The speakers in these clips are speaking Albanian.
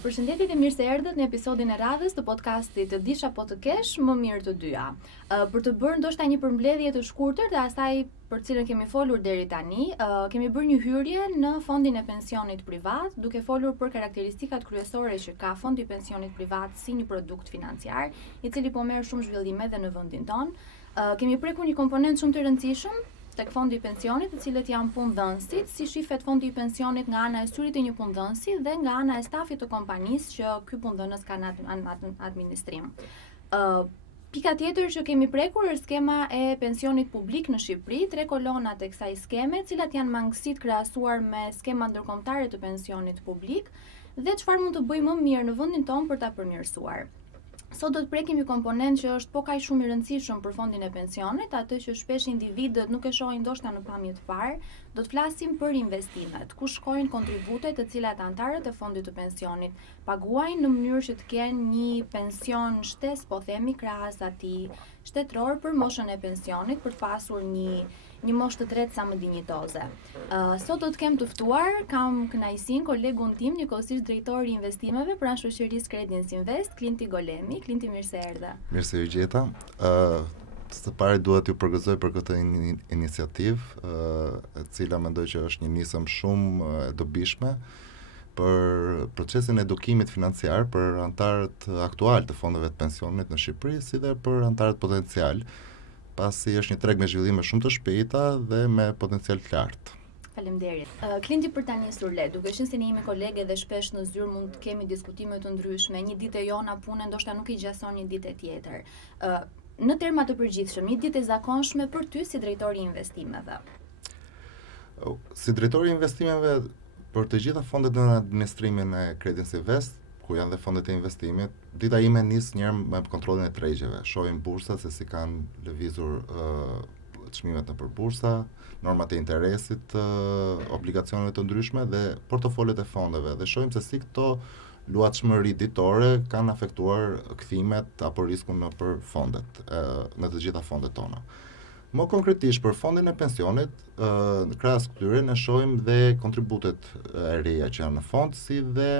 Përshëndetje dhe mirë se erdhët në episodin e radhës të podcastit të Dish apo të kesh, më mirë të dyja. Për të bërë ndoshta një përmbledhje të shkurtër të asaj për cilën kemi folur deri tani, kemi bërë një hyrje në fondin e pensionit privat, duke folur për karakteristikat kryesore që ka fondi i pensionit privat si një produkt financiar, i cili po merr shumë zhvillime edhe në vendin tonë. Kemi prekur një komponent shumë të rëndësishëm tek fondi i pensionit, të cilët janë punëdhënësit, si shifet fondi i pensionit nga ana e syrit të një punëdhënësi dhe nga ana e stafit të kompanisë që ky punëdhënës ka në administrim. Pika tjetër që kemi prekur është skema e pensionit publik në Shqipëri, 3 kolonat e kësaj skeme, cilat janë mangësitë krahasuar me skemat ndërkombëtare të pensionit publik dhe çfarë mund të bëjmë më mirë në vendin tonë për ta përmirësuar. Sot do të prekim një komponent që është po kaq shumë i rëndësishëm për fondin e pensionit, atë që shpesh individët nuk e shohin ndoshta në pamje të parë. Do të flasim për investimet, ku shkojnë kontributet të cilat antarët e fondit të pensionit paguajnë në mënyrë që të kenë një pension shtes, po themi, krahas atij shtetëror për moshën e pensionit, për të pasur një moshë të tretë sa më dinjitoze. Sot do të kem të ftuar, kam kënaqësinë kolegun tim, njëkohësisht drejtori i investimeve pranë shoqërisë Credit Invest, Klinti Golemi. Klinti, mirë se erdhe. Mirë se ju gjeta. Së pari duhet ju përgëzoj për këtë iniciativë, e cila mendoj që është një nisëm shumë e dobishme për procesin e edukimit financiar për antarët aktual të fondeve të pensionit në Shqipëri, si dhe për antarët potencial, pasi është një treg me zhvillime shumë të shpejta dhe me potencial të lartë. Faleminderit. Klinti, për ta nisur le, duke qenë se ne jemi kolegë dhe shpesh në zyrë mund të kemi diskutime të ndryshme, një ditë e jona pune ndoshta nuk i gjason një ditë tjetër. Në terma të përgjithshëm, një ditë e zakonshme për ty si drejtori i investimeve. Si drejtori i investimeve për të gjitha fondet në administrimin e Credit Invest, ku janë dhe fondet e investimit, dita ime nis njerë me kontrollin e tregjeve. Shohim bursat se si kanë lëvizur çmimet nëpër bursa, normat e interesit, obligacionet të ndryshme dhe portofolet e fondeve, dhe shohim se si këto luatshmëri ditore kanë afektuar kthimet apo riskun nëpër fondet, në të gjitha fondet tona. Më konkretisht për fondin e pensionit, në krahas këtyre ne shohim dhe kontributet e reja që janë në fond, si dhe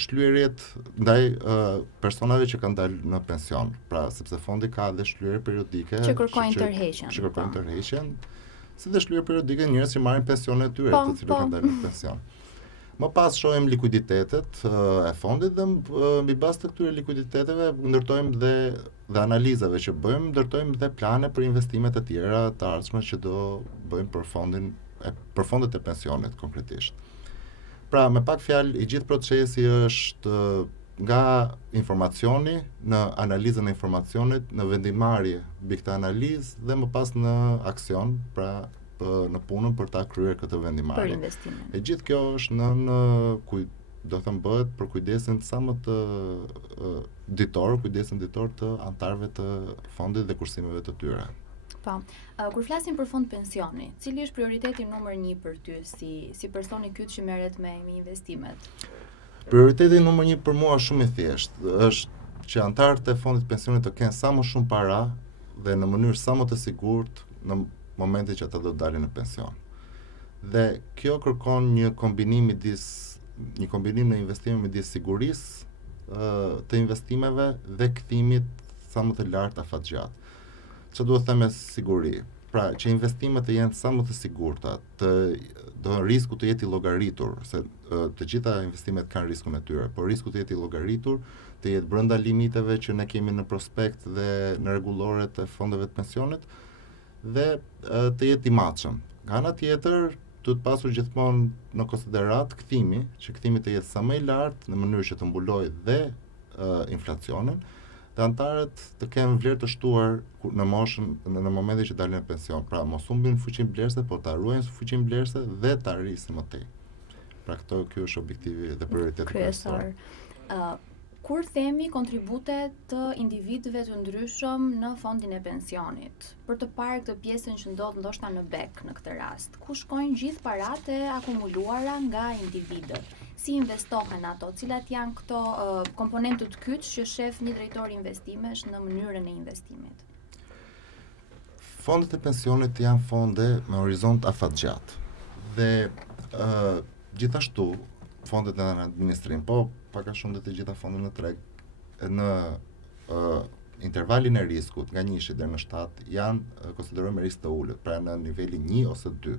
shlyerjet ndaj personave që kanë dalë në pension. Pra, sepse fondi ka dhe shlyerje periodike që kërkojnë tërheqjen. Si dhe shlyerje periodike njerëz që marrin pensionet e tyre, të cilët kanë dalë në pension. Më pas shohim likuiditetet e fondit dhe mbi bazë të këtyre likuiditeteve ndërtojmë dhe analizave që bëjmë, ndërtojmë dhe plane për investimet e tjera të ardhshme që do bëjmë për fondet e pensionit konkretisht. Pra, me pak fjalë, i gjithë procesi është nga informacioni në analizën e informacionit, në vendimarrje mbi këtë analizë dhe më pas në aksion, pra në punën për ta kryer këtë vendimarrje. Për investimin. E gjithë kjo është do të bëhet për kujdesin sa më të kujdesin ditor të antarëve të fondit dhe kursimeve të tyre. Po. Kur flasim për fond pensioni, cili është prioriteti numër 1 për ty si person i kyç që merret me investimet? Prioriteti numër 1 për mua është shumë i thjeshtë, është që antarët e fondit pensionit të kenë sa më shumë para dhe në mënyrë sa më të sigurt në momentin që ata do të dalin në pension. Dhe kjo kërkon një kombinim në investime midis sigurisë të investimeve dhe kthimit sa më të lartë afatgjatë. Që duhet të them me siguri? Pra, që investimet të jenë sa më të sigurta, do risku të jetë i llogaritur, se të gjitha investimet kanë riskun e tyre, por risku të jetë i llogaritur, të jetë brenda limiteve që ne kemi në prospekt dhe në rregulloret e fondeve të pensionit, dhe të jetë i matshëm. Nga ana tjetër, duhet pasur gjithmonë në konsiderat kthimi, që kthimi të jetë sa më i lartë në mënyrë që të mbulojë dhe inflacionin, dhe antarët të kenë vlerë të shtuar në momentin që dalin në pension. Pra, mos humbin fuqinë blerëse, por ta ruajnë fuqinë blerëse dhe ta rrisin më tej. Pra, ky është objektivi dhe prioriteti kryesor. Kur themi kontribute të individëve të ndryshëm në fondin e pensionit, për të parë këtë pjesën që ndodh ndoshta në BEK në këtë rast, ku shkojnë gjithë paratë e akumuluara nga individët? Si investohen ato? Cilat janë këto komponentët kyç që shef një drejtor investimesh në mënyrën e investimit? Fondet e pensionit janë fonde me horizont afatgjat. Dhe gjithashtu fondet në administrim, po pak a shumë dhe të gjitha fondet në treg në intervalin e riskut nga 1 deri në 7 janë konsideruar me risk të ulët, pra në nivelin 1 ose 2.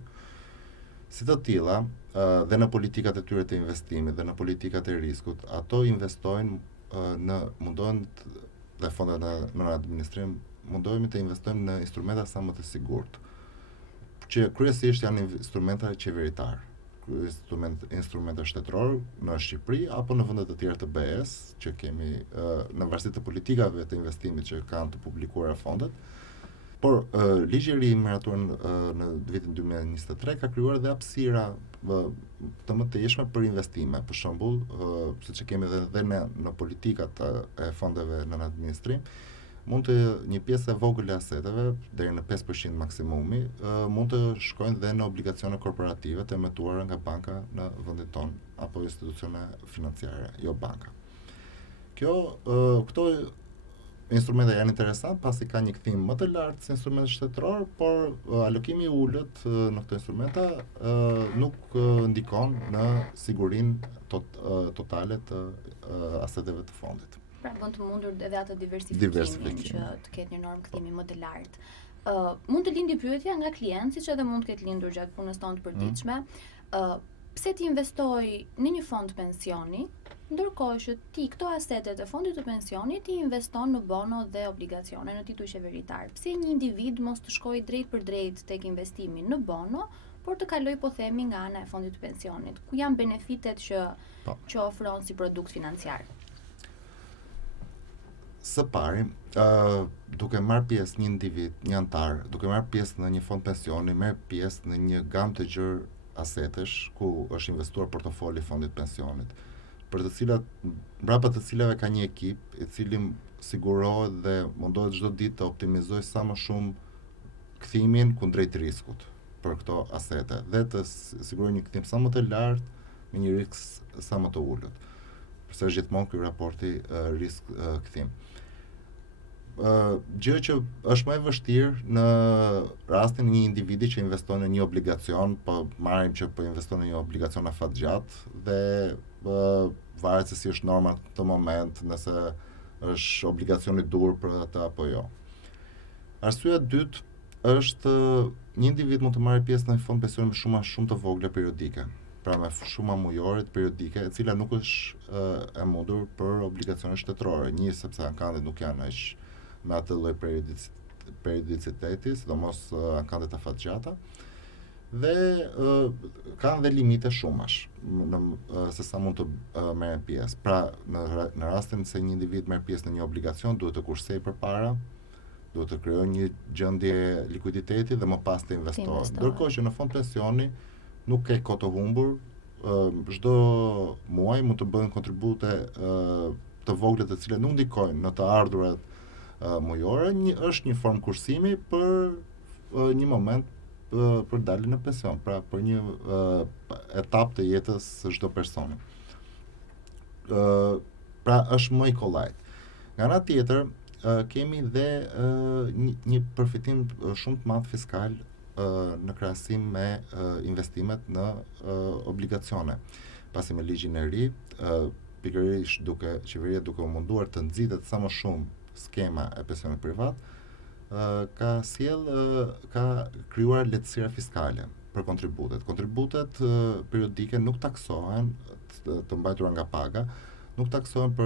Si të tilla, dhe në politikat e tyre të investimit dhe në politikat e riskut, ato investojnë mundohen dhe fondet në administrim mundohemi të investojmë në instrumenta sa më të sigurt, që kryesisht janë instrumenta qeveritar, instrumenta shtetëror në Shqipëri apo në vende të tjera të BE-s, që kemi në varësi të politikave të investimit që kanë të publikuara fondet. Por ligji i ri miratuar në vitin 2023 ka krijuar dhe hapësira të mëtejshme për investime. Për shembull, siç e kemi edhe në politikat e fondeve në administrim, mund të një pjesë e vogël e aseteve, deri në 5% maksimumi, mund të shkojnë dhe në obligacione korporative të emetuara nga banka në vendin tonë apo institucione financiare, jo banka. Këto instrumente janë interesant pasi ka një kthim më të lartë se instrumentet shtetëror, por alokimi i ulët në këto instrumenta nuk ndikon në sigurinë totale të aseteve të fondit. Pra bën të mundur edhe atë diversifikimin që të ketë një normë kthimi më të lartë. Mund të lindi pyetja nga klient, siç edhe mund të ketë lindur gjatë punës tonë të përditshme, pse ti investoj në një fond pensioni, ndërkohë që ti këto asetet e fondit të pensionit ti investon në bono dhe obligacione, në titull qeveritar. Pse një individ mos të shkojë drejt për drejt tek investimi në bono, por të kaloj po themi nga ana e fondit të pensionit, ku janë benefitet që ofron si produkt financiar? Së pari, duke marrë pjesë një individ, një antar, duke marrë pjesë në një fond pensioni, merr pjesë në një gamë të gjerë asetesh ku është investuar portofoli i fondit pensionit, për të cilat mbrapa të cilave ka një ekip i cili sigurohet dhe mundohet çdo ditë të optimizojë sa më shumë kthimin kundrejt riskut për këto asete dhe të sigurojë një kthim sa më të lartë me një risk sa më të ulët. Përse është gjithmonë ky raporti risk-kthim. Gjë që është më e vështirë në rastin një individi që investon në një obligacion, po marrim që po investon në një obligacion afatgjatë dhe varet se si është norma në këtë moment, nëse është obligacioni dur për atë apo jo. Arsyeja e dytë është një individ mund të marrë pjesë në një fond pensioni me shuma shumë të vogla periodike, pra me shuma mujore periodike, e cila nuk është e mundur për obligacione shtetërore. Një, sepse ankandet nuk janë aq me atë lloj periodiciteti, sidomos ankandet afatgjata, dhe kanë dhe limite shumash se sa mund të merren pjesë. Pra, në rastin se një individ merr pjesë në një obligacion, duhet të kursejë përpara, duhet të krijojë një gjendje likuiditeti dhe më pas të investohet. Ndërkohë që në fond pensioni nuk ke kohë të humbur, çdo muaj mund të bëhen kontribute të vogla të cilat nuk ndikojnë në të ardhurat mujore, është një formë kursimi për një moment për daljen në pension, pra për një etapë të jetës së çdo personi. Pra është më i kollajt. Nga ana tjetër, kemi dhe një përfitim shumë të madh fiskal në krahasim me investimet në obligacione. Pasi me ligjin e ri, pikërisht qeveria duke u munduar të nxitet sa më shumë skema e pensionit privat, ka krijuar lehtësira fiskale për kontributet. Kontributet periodike nuk taksohen, të mbajtura nga paga, nuk taksohen për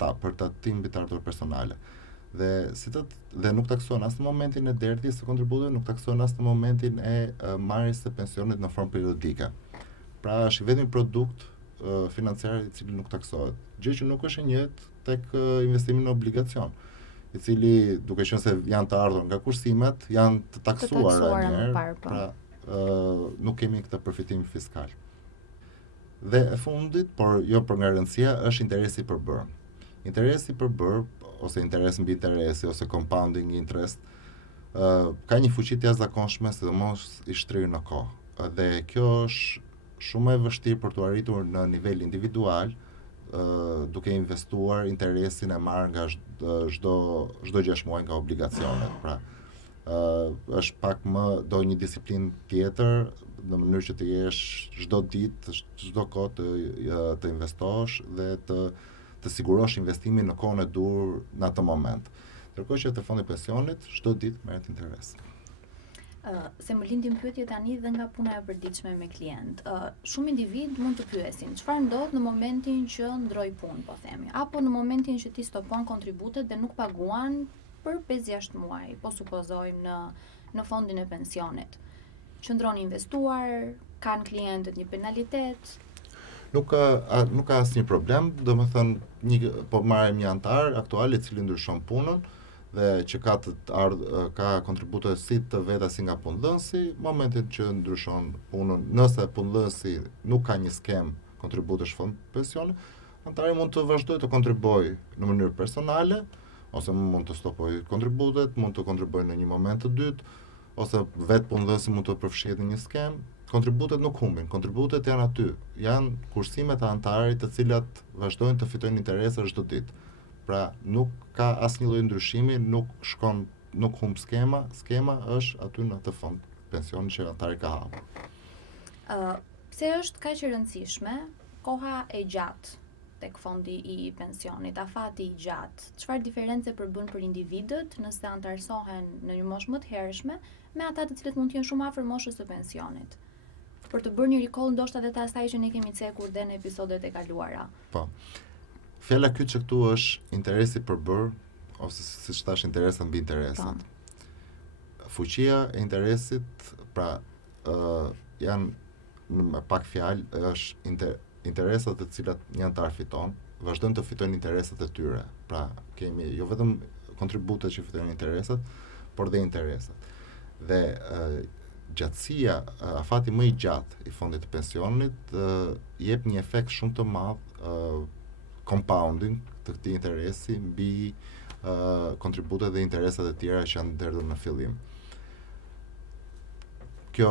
tatim mbi të ardhurat personale. Dhe nuk taksohen as në momentin e derdhjes së kontributeve, nuk taksohen as në momentin e marrjes së pensionit në formë periodike. Pra është vetëm një produkt financiar i cili nuk taksohet. Gjë që nuk është e njëjtë tek investimi në obligacion, i cili duke qenë se janë të ardhur nga kursimet, janë të taksuara një herë, pra nuk kemi këtë përfitim fiskal. Dhe e fundit, por jo për nga rëndësia, është interesi përbërë. Interesi përbërë, ose interes mbi interesi, ose compounding interest, ka një fuqi të jashtëzakonshme, sidomos i shtrirë në kohë. Dhe kjo është shumë e vështirë për të arritur në nivel individual, duke investuar interesin e marrë nga çdo 6 muaj nga obligacionet. Pra, është pak më do një disiplinë tjetër në mënyrë që të jesh çdo ditë, çdo kohë të investosh dhe të sigurosh investimin në kohën e dur në atë moment. Ndërkohë që te fondi pensionit çdo ditë merret interes. Se më lindin pyetje tani dhe nga puna e përditshme me klient. Shumë individ mund të pyesin, çfarë ndodh në momentin që ndroj punë, po themi, apo në momentin që ti stopon kontributet dhe nuk paguan për 5-6 muaj, po supozojmë në fondin e pensionit. Qëndron investuar, kanë klientët një penalitet? Nuk ka asnjë problem, domethënë po marrim një antar aktual i cili ndryshon punën dhe që ka kontribute si të veta si nga punëdhënësi, momentin që ndryshon punën, nëse punëdhënësi nuk ka një skem kontributesh fond pensioni, antari mund të vazhdojë të kontribuojë në mënyrë personale, ose mund të stopojë kontributet, mund të kontribuojë në një moment të dytë, ose vetë punëdhënësi mund të përfshihet në një skem. Kontributet nuk humbin, kontributet janë aty, janë kursimet e antarit të cilat vazhdojnë të fitojnë interese çdo ditë. Pra nuk ka asnjë lloj ndryshimi, nuk humb skema është aty në atë fond pensioni që antari ka hapur. Pse është kaq e rëndësishme koha e gjatë tek fondi i pensionit, afati i gjatë? Çfarë diferencë përbën për individët nëse antarësohen në një moshë më të hershme me ata të cilët mund të jenë shumë afër moshës së pensionit? Për të bërë një recall ndoshta edhe të asaj që ne kemi cekur dhe në episodet e kaluara. Po. Fjala kyçe këtu është interesi përbër, ose siç thash interesat mbi interesat. Fuqia e interesit, pra janë me pak fjalë është interesat të cilat një antar fiton, vazhdojnë të fitojnë interesat e tyre. Pra kemi jo vetëm kontributet që fitojnë interesat, por dhe interesat. Dhe gjatësia, afati më i gjatë i fondit të pensionit jep një efekt shumë të madh compounding të këtij interesi mbi kontributet dhe interesat e tjera që janë derdhur në fillim. Kjo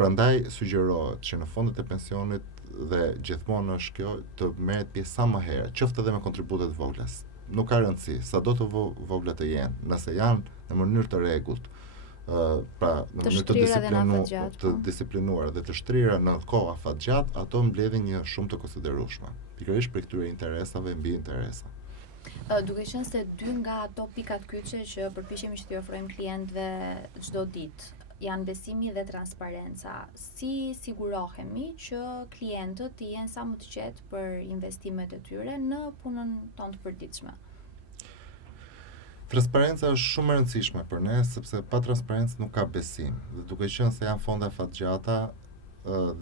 prandaj sugjerohet që në fondet e pensionit dhe gjithmonë është kjo të merret pjesë sa më herët, qoftë edhe me kontributet vogla. Nuk ka rëndësi, sado të vogla të jenë, nëse janë në mënyrë të rregullt, pra në mënyrë të disiplinuar dhe të shtrira në kohë afatgjatë, ato mbledhin një shumë të konsiderueshme, pikërisht për këtyre interesave mbi interesa. Duke qenë se 2 nga ato pikat kyçe që përpiqemi që t'i ofrojmë klientëve çdo ditë janë besimi dhe transparenca, si sigurohemi që klientët të jenë sa më të qetë për investimet e tyre në punën tonë të përditshme? Transparenca është shumë e rëndësishme për ne, sepse pa transparencë nuk ka besim. Dhe duke qenë se janë fonde afatgjata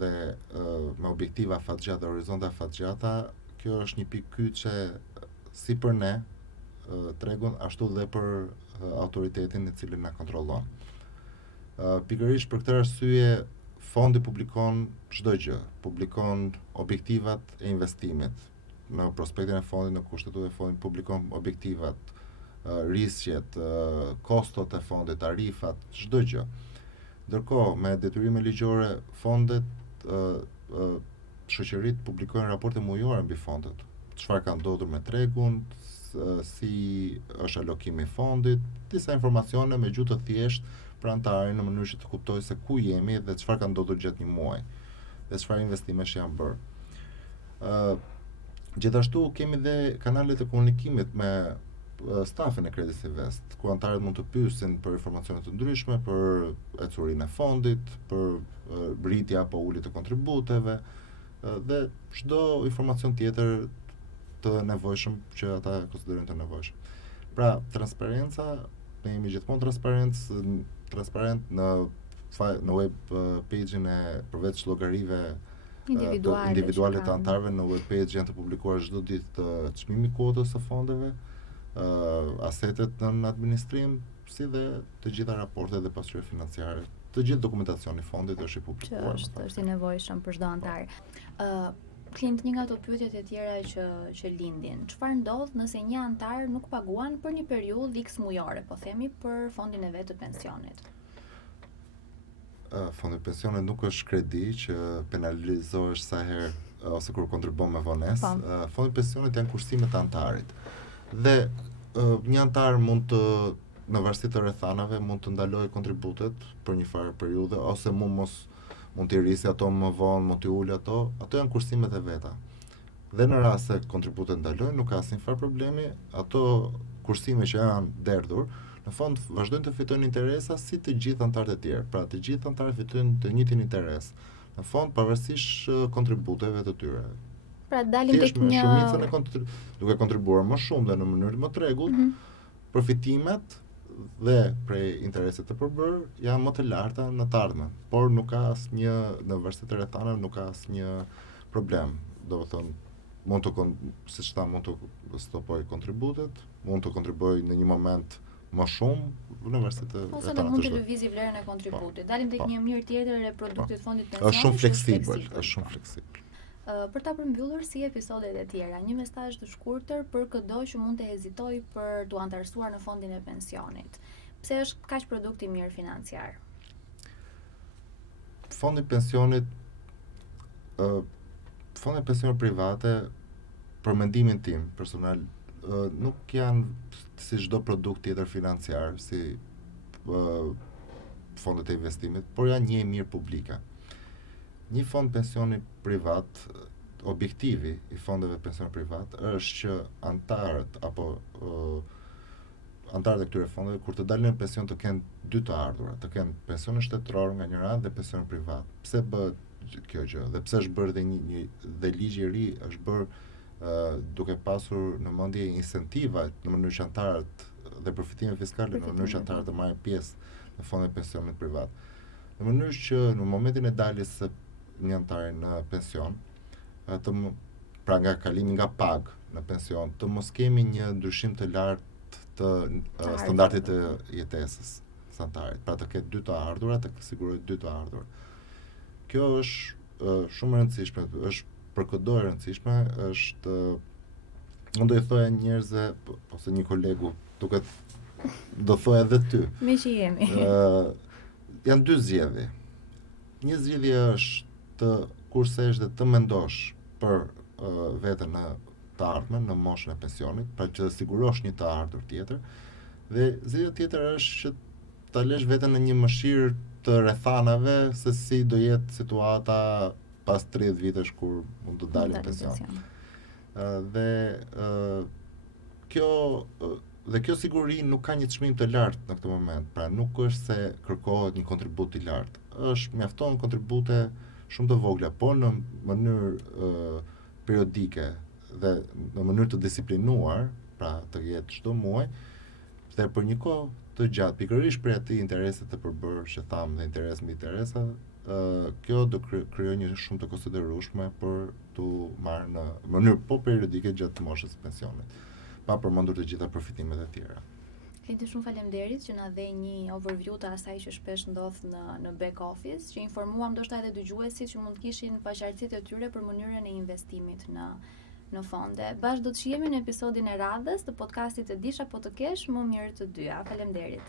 dhe me objektiva afatgjata, horizonte afatgjata, kjo është një pikë kyçe si për ne, tregun, ashtu dhe për autoritetin i cili na kontrollon. Pikërisht për këtë arsye, fondi publikon çdo gjë, publikon objektivat e investimit. Në prospektin e fondit, në kushtetutën e fondit publikon objektivat, risqet, kostot e fondit, tarifat, çdo gjë. Ndërkohë, me detyrime ligjore, fondet, shoqëritë publikojnë raporte mujore mbi fondet. Çfarë ka ndodhur me tregun, si është allokimi i fondit, disa informacione me gjuhë të thjeshtë për antarin në mënyrë që të kuptojë se ku jemi dhe çfarë ka ndodhur gjatë një muaji dhe çfarë investimesh janë bërë. Gjithashtu kemi dhe kanalet e komunikimit me stafin e Credit Invest, ku antarët mund të pyesin për informacione të ndryshme, për ecurinë e fondit, për rritje apo ulje të kontributeve dhe çdo informacion tjetër të nevojshëm që ata konsiderojnë të nevojshëm. Pra, transparenca, ne jemi gjithmonë transparent në web page-in e përveç llogarive individuale të antarëve, në web page janë të publikuar çdo ditë të çmimi kuotës së fondeve, asetet në administrim, si dhe të gjitha raportet dhe pasqyrë financiare. Të gjithë dokumentacioni i fondit është i publikuar. Që është i nevojshëm për çdo antar. Klient, një nga ato pyetjet e tjera që lindin, çfarë ndodh nëse një antar nuk paguan për një periudhë X mujore, po themi, për fondin e vet të pensionit? Fondi i pensionit nuk është kredi që penalizohesh sa herë ose kur kontribon me vonesë. Fondi i pensionit janë kursimet e antarit. Dhe një antar mund të, në varësi të rrethanave, mund të ndalojë kontributet për një farë periudhe ose mund mund t'i rrisi ato më vonë, mund t'i ulë ato janë kursimet e veta. Dhe në rast se kontributet ndalojnë, nuk ka asnjë farë problemi, ato kursime që janë derdhur, në fond vazhdojnë të fitojnë interesa si të gjithë anëtarët e tjerë. Pra të gjithë anëtarët fitojnë të njëjtin interes. Në fond pavarësisht kontributeve të tyre. Pra dalim tek një shumicën duke kontribuar më shumë dhe në mënyrë më t'rregullt, përfitimet dhe prej interesit të përbërë janë më të larta në të ardhmen, por nuk ka asnjë në vërtetë rrethana nuk ka asnjë problem. Do të thonë mund të stopoj kontributet, mund të kontribuoj në një moment më shumë në vërtetë të ose do mund të lëvizë vlerën e kontributit. Dalim tek një mënyrë tjetër e produktit fondit pensioni. Është shumë fleksibël. Për ta përmbyllur si episodet e tjera, një mesazh të shkurtër për çdo që mund të hezitoj për t'u antarësuar në fondin e pensionit. Pse është kaq produkt i mirë financiar? Fondi pensionit fondet pensione private, për mendimin tim personal, nuk janë si çdo produkt tjetër financiar, si fondet e investimit, por janë një e mirë publike. Një fond pensioni privat, objektivi i fondeve pensioni privat është që antarët apo antarët e këtyre fondeve kur të dalin në pension të kenë dy të ardhurat, të kenë pensionin shtetëror nga një radhë dhe pensionin privat. Pse bëhet kjo gjë? Dhe pse është bërë dhe ligji i ri është bërë duke pasur në mendje incentiva në mënyrë që antarët dhe përfitime fiskale në mënyrë që antarët të marrin pjesë në fondet pensionit privat. Në mënyrë që në momentin e daljes së një antari në pension, pra nga kalimi nga pag në pension, të mos kemi një ndryshim të lartë të standardit të jetesës së antarit. Pra të ketë dy të ardhurat, të sigurojë dy të ardhurat. Kjo është shumë e rëndësishme, është për këdo e rëndësishme, është unë do i thoja njerëzve ose një kolegu, duket do thoja edhe ty. Me që jemi. Janë dy zgjedhje. Një zgjedhje është të kursesh dhe të mendosh për veten në të ardhmen, në moshën e pensionit, pra që të sigurosh një të ardhur tjetër, dhe zgjedhja tjetër është që ta lësh veten në një mëshirë të rrethanave se si do jetë situata pas 30 vitesh kur mund të dalim në pension. Dhe kjo siguri nuk ka një çmim të lartë në këtë moment, pra nuk është se kërkohet një kontribut i lartë. Mjafton kontribute shumë të vogla, por në mënyrë periodike dhe në mënyrë të disiplinuar, pra të jetë çdo muaj, dhe për një kohë të gjatë, pikërisht për aty interesat të përbërë që thamë dhe interes mbi interesa, kjo do krijojë një shumë të konsiderueshme për tu marrë në mënyrë po periodike gjatë moshës së pensionit, pa përmendur të gjitha përfitimet e tjera. Klenti, shumë faleminderit që na dhe një overview të asaj që shpesh ndodh në back office, që informuam ndoshta edhe dëgjuesit që mund të kishin paqartësitë e tyre për mënyrën e investimit në fonde. Bashkë do të shihemi në episodin e radhës të podcastit të Dish apo të Kesh, më mirë të dyja. Faleminderit.